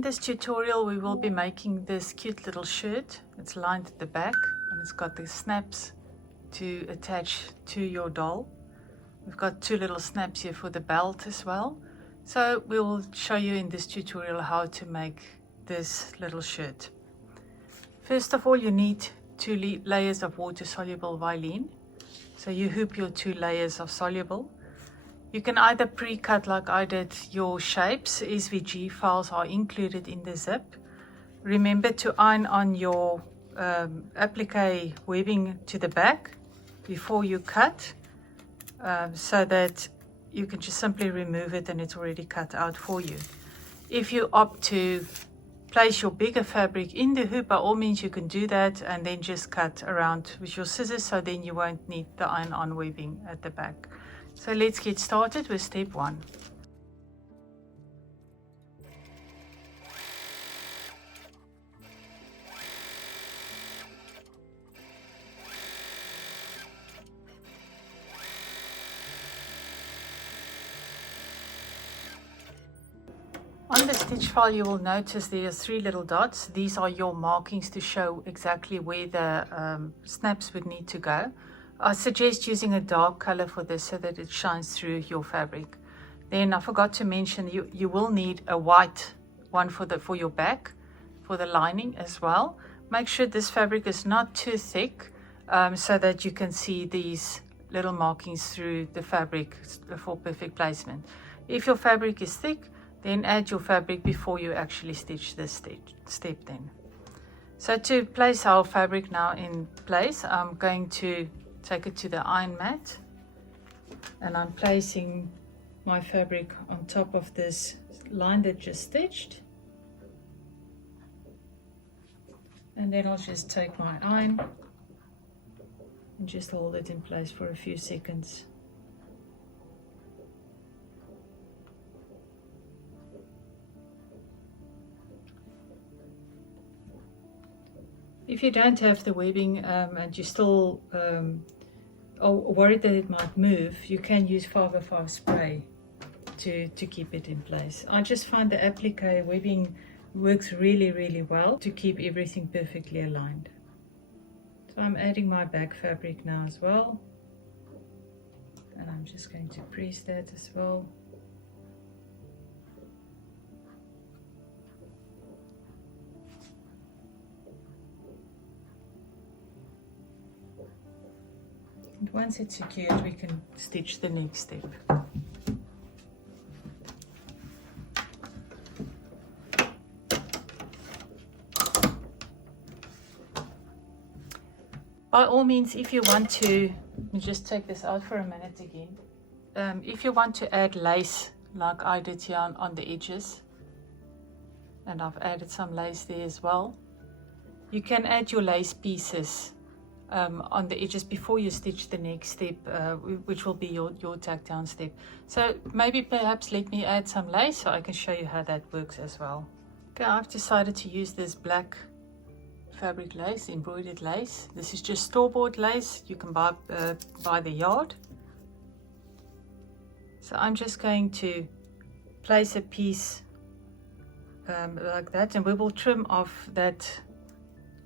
In this tutorial we will be making this cute little shirt. It's lined at the back and it's got the snaps to attach to your doll. We've got two little snaps here for the belt as well. So we will show you in this tutorial how to make this little shirt. First of all, you need 2 layers of water-soluble Vilene. So you hoop your 2 layers of soluble. You can either pre-cut like I did your shapes. SVG files are included in the zip. Remember to iron on your applique webbing to the back before you cut, so that you can just simply remove it and it's already cut out for you. If you opt to place your bigger fabric in the hoop, by all means you can do that and then just cut around with your scissors, so then you won't need the iron-on webbing at the back. So let's get started with step 1. On the stitch file you will notice there are 3 little dots. These are your markings to show exactly where the snaps would need to go. I suggest using a dark color for this so that it shines through your fabric. Then I forgot to mention you will need a white one for your back, for the lining as well. Make sure this fabric is not too thick, so that you can see these little markings through the fabric for perfect placement. If your fabric is thick, then add your fabric before you actually stitch this step then. So to place our fabric now in place, I'm going to take it to the iron mat and I'm placing my fabric on top of this line that just stitched, and then I'll just take my iron and just hold it in place for a few seconds. If you don't have the webbing and you still are worried that it might move, you can use 505 spray to keep it in place. I just find the applique webbing works really well to keep everything perfectly aligned. So I'm adding my back fabric now as well, and I'm just going to press that as well. And once it's secured, we can stitch the next step. By all means, if you want to, let me just take this out for a minute again. If you want to add lace, like I did here on the edges, and I've added some lace there as well, you can add your lace pieces on the edges before you stitch the next step, which will be your tack down step. So maybe perhaps let me add some lace so I can show you how that works as well. Okay, I've decided to use this black fabric lace, embroidered lace. This is just store-bought lace you can buy by the yard. So I'm just going to place a piece like that, and we will trim off that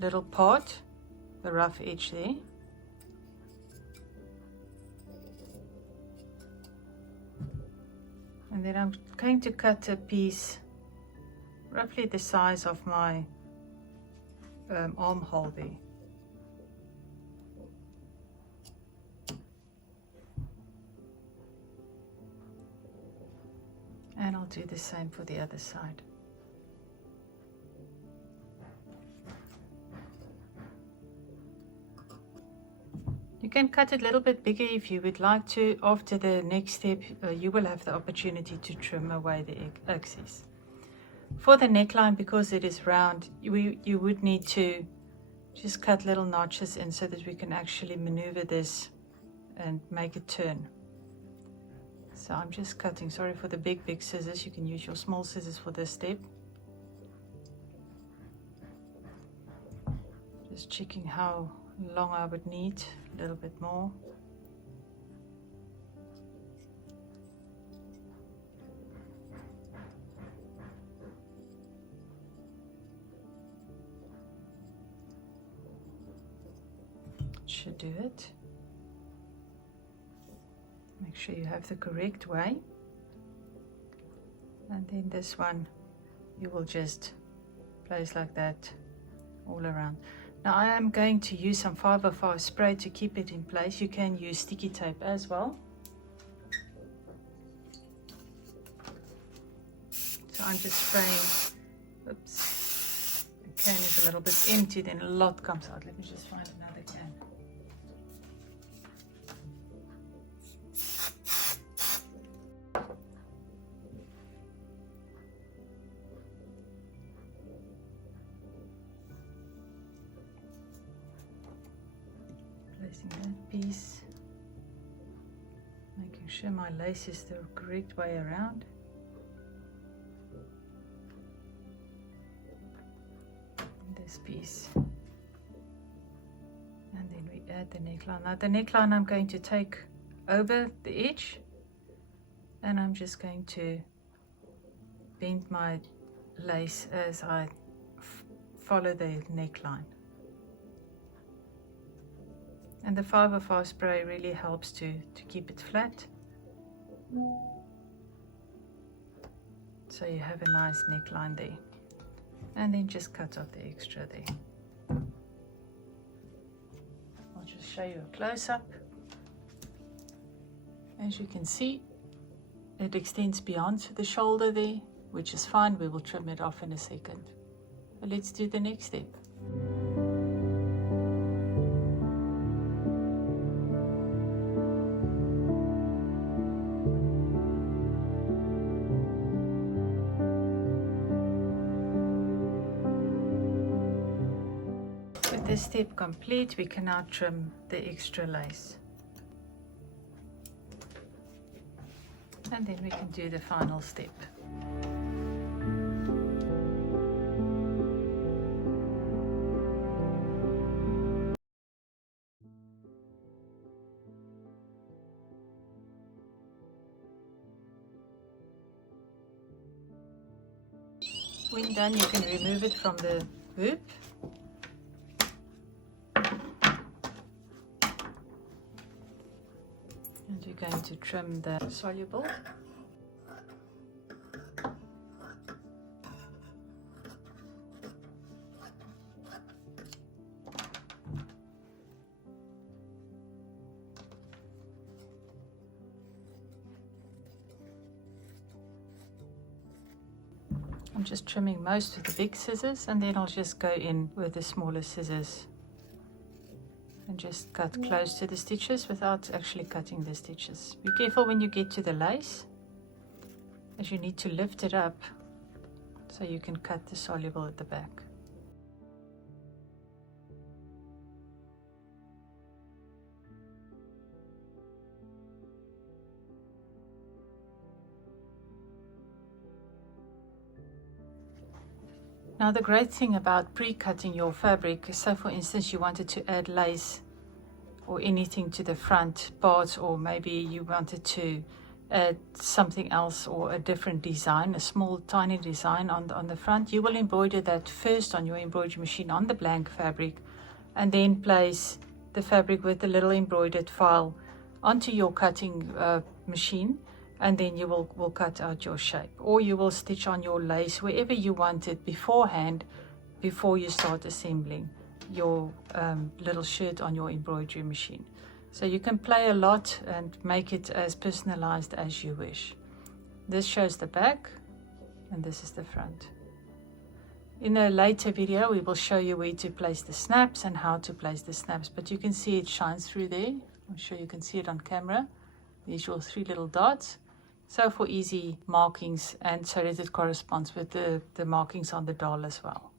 little part, the rough edge there. And then I'm going to cut a piece roughly the size of my armhole there. And I'll do the same for the other side. You can cut it a little bit bigger if you would like to. After the next step, you will have the opportunity to trim away the axis. For the neckline, because it is round, you would need to just cut little notches in so that we can actually maneuver this and make it turn. So I'm just cutting. Sorry for the big scissors. You can use your small scissors for this step. Just checking how long I would need, a little bit more. should do it. Make sure you have the correct way. And then this one you will just place like that all around. Now I am going to use some 505 spray to keep it in place. You can use sticky tape as well. So I'm just spraying. Oops, the can is a little bit empty, then a lot comes out. Let me just find another can. Placing that piece, making sure my lace is the correct way around. This piece, and then we add the neckline. Now the neckline I'm going to take over the edge, and I'm just going to bend my lace as I follow the neckline. And the 505 spray really helps to keep it flat, so you have a nice neckline there. And then just cut off the extra there. I'll just show you a close-up. As you can see, it extends beyond the shoulder there, which is fine. We will trim it off in a second. But let's do the next step. With this step complete, we can now trim the extra lace. And then we can do the final step. When done, you can remove it from the hoop. And you're going to trim the soluble. I'm just trimming most with the big scissors, and then I'll just go in with the smaller scissors and just cut close to the stitches without actually cutting the stitches. Be careful when you get to the lace, as you need to lift it up so you can cut the soluble at the back. Now the great thing about pre-cutting your fabric is, say for instance you wanted to add lace or anything to the front part, or maybe you wanted to add something else or a different design, a small tiny design on the front, you will embroider that first on your embroidery machine on the blank fabric, and then place the fabric with the little embroidered file onto your cutting machine. And then you will cut out your shape, or you will stitch on your lace wherever you want it beforehand, before you start assembling your little shirt on your embroidery machine. So you can play a lot and make it as personalized as you wish. This shows the back, and this is the front. In a later video we will show you where to place the snaps and how to place the snaps, but you can see it shines through there. I'm sure you can see it on camera. There's your 3 little dots. So for easy markings, and so that it corresponds with the markings on the doll as well.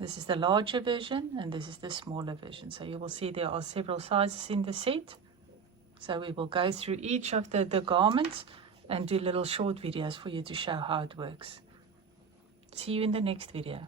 This is the larger version, and this is the smaller version. So you will see there are several sizes in the set. So we will go through each of the garments and do little short videos for you to show how it works. See you in the next video.